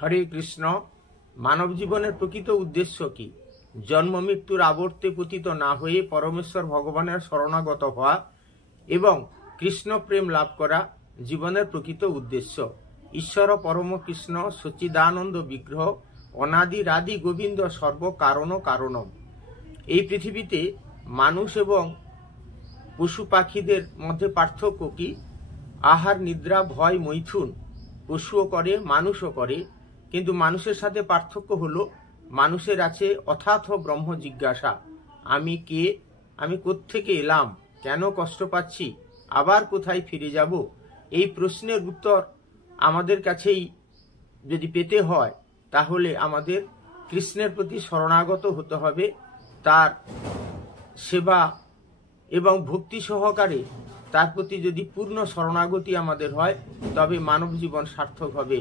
হরে কৃষ্ণ। মানব জীবনের প্রকৃত উদ্দেশ্য কি? জন্ম মৃত্যুর আবর্তে পতিত না হয়ে পরমেশ্বর ভগবানের শরণাগত হওয়া এবং কৃষ্ণ প্রেম লাভ করা জীবনের প্রকৃত উদ্দেশ্য। ঈশ্বর পরম কৃষ্ণ সচ্চিদানন্দ বিগ্রহ অনাদি রাদি গোবিন্দ সর্ব কারণ কারণম। এই পৃথিবীতে মানুষ এবং পশু পাখিদের মধ্যে পার্থক্য কি? আহার নিদ্রা ভয় মৈথুন পশুও করে মানুষও করে, কিন্তু মানুষের সাথে পার্থক্য হলো মানুষের আছে অথাথ ব্রহ্ম জিজ্ঞাসা। আমি কে? আমি কোত্থেকে এলাম? কেন কষ্ট পাচ্ছি? আবার কোথায় ফিরে যাব? এই প্রশ্নের উত্তর আমাদের কাছেই যদি পেতে হয় তাহলে আমাদের কৃষ্ণের প্রতি শরণাগত হতে হবে। তার সেবা এবং ভক্তি সহকারে তার প্রতি যদি পূর্ণ শরণাগতি আমাদের হয় তবে মানব জীবন সার্থক হবে।